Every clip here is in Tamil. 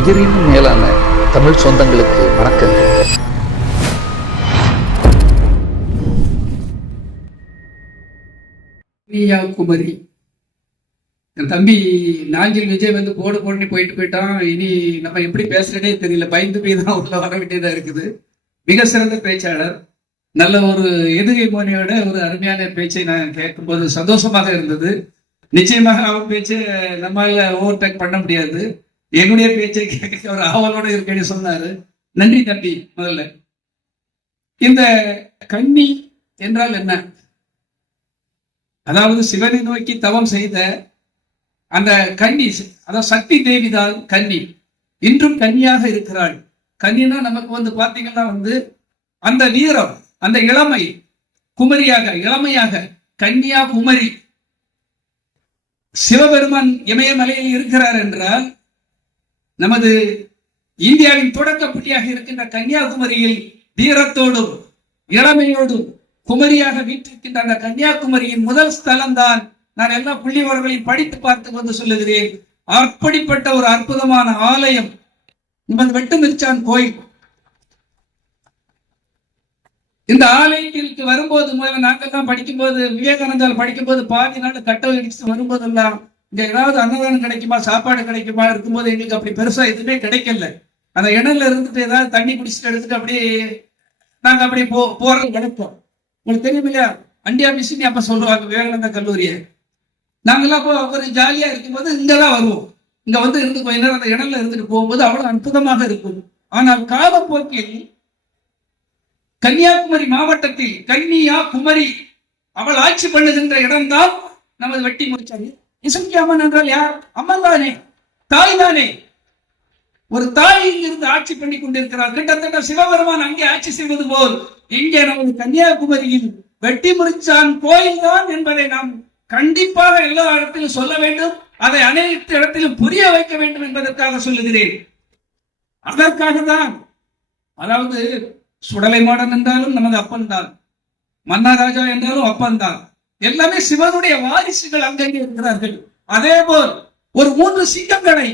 உயிரினும் மேலான தமிழ் சொந்தங்களுக்கு வணக்கங்கள். குமரி என் தம்பி நாஞ்சில் விஜய் வந்து போட்டு போயிட்டான். இனி நம்ம எப்படி பேசுறதே தெரியல, பயந்து போய் தான் உள்ள வர வேண்டியதா இருக்குது. மிக சிறந்த பேச்சாளர், நல்ல ஒரு எதுகை மொழியோட ஒரு அருமையான பேச்சை நான் கேட்கும்போது சந்தோஷமாக இருந்தது. நிச்சயமாக அவர் பேச்சை நம்மால ஓவர்டேக் பண்ண முடியாது. என்னுடைய பேச்சை கேட்க ஒரு ஆவலோட இருக்கேன்னு சொன்னாரு. நன்றி தம்பி. முதல்ல இந்த கன்னி என்றால் என்ன? அதாவது சிவனை நோக்கி தவம் செய்த அந்த கன்னி, அதாவது சக்தி தேவிதான் கன்னி. இன்றும் கன்னியாக இருக்கிறாள். கன்னினா நமக்கு வந்து பாத்தீங்கன்னா வந்து அந்த வீரம், அந்த இளமை, குமரியாக இளமையாக கன்னியா குமரி. சிவபெருமான் இமயமலையில் இருக்கிறார் என்றால் நமது இந்தியாவின் தொடக்க புள்ளியாக இருக்கின்ற கன்னியாகுமரியில் வீரத்தோடும் இளமையோடும் குமரியாக வீற்றிருக்கின்ற அந்த கன்னியாகுமரியின் முதல் ஸ்தலம் தான் நான் எல்லா புள்ளிவர்களையும் படித்து பார்த்து வந்து சொல்லுகிறேன். அப்படிப்பட்ட ஒரு அற்புதமான ஆலயம் நமது வெட்டுமிர்ச்சான் கோயில். இந்த ஆலயத்திற்கு வரும்போது முதல்ல நாங்கெல்லாம் படிக்கும்போது, விவேகானந்தால் படிக்கும்போது பாதி நாள் கட்டளை அடிச்சு வரும்போதெல்லாம் இங்க ஏதாவது அன்னதானம் கிடைக்குமா, சாப்பாடு கிடைக்குமா இருக்கும்போது எங்களுக்கு அப்படி பெருசா எதுவுமே கிடைக்கல. அந்த இடையில இருந்துட்டு ஏதாவது தண்ணி குடிச்சிட்டு எடுத்துட்டு அப்படியே நாங்க அப்படி போறது கிடைப்போம். உங்களுக்கு தெரியும் இல்லையா, அண்டியா மிஷின் அப்ப சொல்லுவாங்க விவேகானந்தா கல்லூரியை. நாங்கெல்லாம் ஒரு ஜாலியா இருக்கும்போது இங்கெல்லாம் வருவோம். இங்க வந்து இருந்து கொஞ்ச நேரம் அந்த இடையில இருந்துட்டு போகும்போது அவ்வளவு அற்புதமாக இருக்கும். ஆனால் காலப்போக்கில் கன்னியாகுமரி மாவட்டத்தில் கன்னியா குமரி அவள் ஆட்சி பண்ணுகின்ற இடம்தான் நமது வெட்டி முடிச்சாங்க. இசக்கி அம்மன் என்றால் யார்? அம்மன் தானே, தாய் தானே. ஒரு தாய் இங்கிருந்து ஆட்சி பண்ணி கொண்டிருக்கிறார். கிட்டத்தட்ட சிவபெருமான் அங்கே ஆட்சி செய்வது போல் இங்கே நமது கன்னியாகுமரியில் வெட்டி முடிச்சான் கோயில் தான் என்பதை நாம் கண்டிப்பாக எல்லா இடத்திலும் சொல்ல வேண்டும். அதை அனைத்து இடத்திலும் புரிய வைக்க வேண்டும் என்பதற்காக சொல்லுகிறேன். அதற்காக தான், அதாவது சுடலை மாடன் என்றாலும் நமது அப்பன் தான், மன்னாராஜா என்றாலும் அப்பன் தான். எல்லாமே சிவனுடைய வாரிசுகள் அங்கங்கே இருக்கிறார்கள். அதே போல் ஒரு 3 சிங்கங்களை,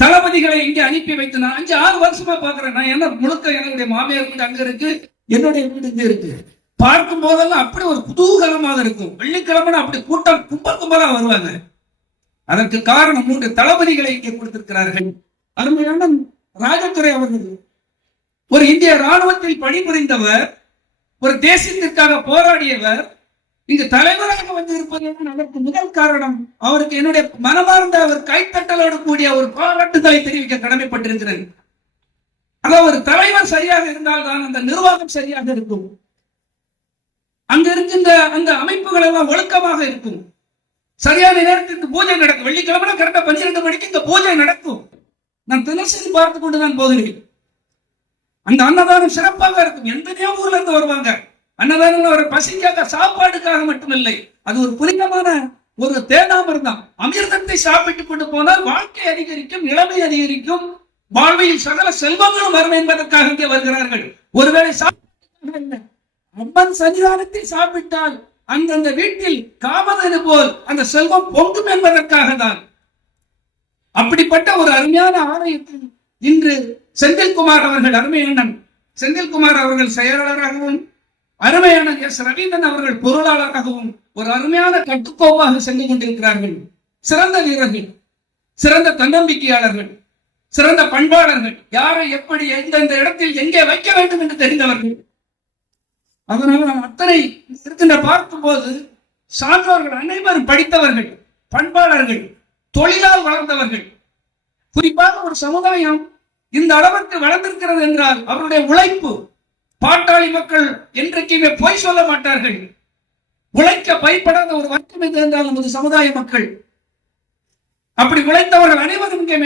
தளபதிகளை இங்கே அனுப்பி வைத்து நான் 5-6 வருஷமா பாக்குறேன். நான் என்ன முழுக்க என்னுடைய மாமியார் வீடு அங்க இருக்கு, என்னுடைய வீடு இங்க இருக்கு. பார்க்கும் போதெல்லாம் அப்படி ஒரு குதூகலமாக இருக்கும். வெள்ளிக்கிழமை அப்படி கூட்டம் கும்பலா வருவாங்க. அதற்கு காரணம் 3 தளபதிகளை இங்கே கொடுத்திருக்கிறார்கள். அருமையான ராஜதுரை அவர்கள் ஒரு இந்திய ராணுவத்தில் பணிபுரிந்தவர், ஒரு தேசத்திற்காக போராடியவர். இங்கு தலைவராக வந்து இருப்பது அதற்கு முதல் காரணம். அவருக்கு என்னுடைய மனமார்ந்த அவர் கைத்தட்டலோடு கூடிய ஒரு பாராட்டுதலை தெரிவிக்க கடமைப்பட்டிருக்கிறது. அதாவது ஒரு தலைவர் சரியாக இருந்தால்தான் அந்த நிர்வாகம் சரியாக இருக்கும். அங்க இருக்கின்ற அந்த அமைப்புகள் எல்லாம் ஒழுக்கமாக இருக்கும். சரியான நேரத்திற்கு பூஜை நடக்கும். வெள்ளிக்கிழமை கரெக்டா 12 மணிக்கு இந்த பூஜை நடக்கும். நான் தினசரி பார்த்து கொண்டுதான் போகிறேன். அந்த அன்னதானம் சிறப்பாக இருக்கும். எத்தனையோ ஊர்ல இருந்து வருவாங்க. அன்னதானம் ஒரு பசிக்காக, சாப்பாடுக்காக மட்டுமில்லை. அது ஒரு புனிதமான ஒரு தேனாமிர்தம். அமிர்தத்தை சாப்பிட்டுக் கொண்டு போனால் வாழ்க்கை அதிகரிக்கும், இளமை அதிகரிக்கும், வாழ்வையில் சகல செல்வங்களும் வரும் என்பதற்காக இங்கே வருகிறார்கள். ஒருவேளை சாப்பிட்டு அம்மன் சன்னிதானத்தில் சாப்பிட்டால் அந்தந்த வீட்டில் காமதேனு போல் அந்த செல்வம் பொங்கும் என்பதற்காக தான். அப்படிப்பட்ட ஒரு அருமையான ஆலயத்தில் இன்று செந்தில்குமார் அவர்கள், அருமையண்ணன் செந்தில்குமார் அவர்கள் செயலாளராகவும், அருமையண்ணன் எஸ் ரவீந்திரன் அவர்கள் பொருளாளராகவும் ஒரு அருமையான கட்டுக்கோப்பாக சென்று கொண்டிருக்கிறார்கள். சிறந்த வீரர்கள், சிறந்த தன்னம்பிக்கையாளர்கள், சிறந்த பண்பாளர்கள், யாரை எப்படி எந்தெந்த இடத்தில் எங்கே வைக்க வேண்டும் என்று தெரிந்தவர்கள். அதனால நாம் அத்தனை இருக்கின்ற பார்க்கும்போது சான்றோர்கள் அனைவரும் படித்தவர்கள், பண்பாளர்கள், தொழிலால் வளர்ந்தவர்கள். குறிப்பாக ஒரு சமுதாயம் இந்த அளவுக்கு வளர்ந்திருக்கிறது என்றால் அவருடைய உழைப்பு. பாட்டாளி மக்கள் என்றைக்குமே பொய் சொல்ல மாட்டார்கள். உழைக்க பயப்படாத ஒரு வர்க்கம் எது என்றால் நமது சமுதாய மக்கள். அப்படி உழைத்தவர்கள் அனைவரும் இங்கே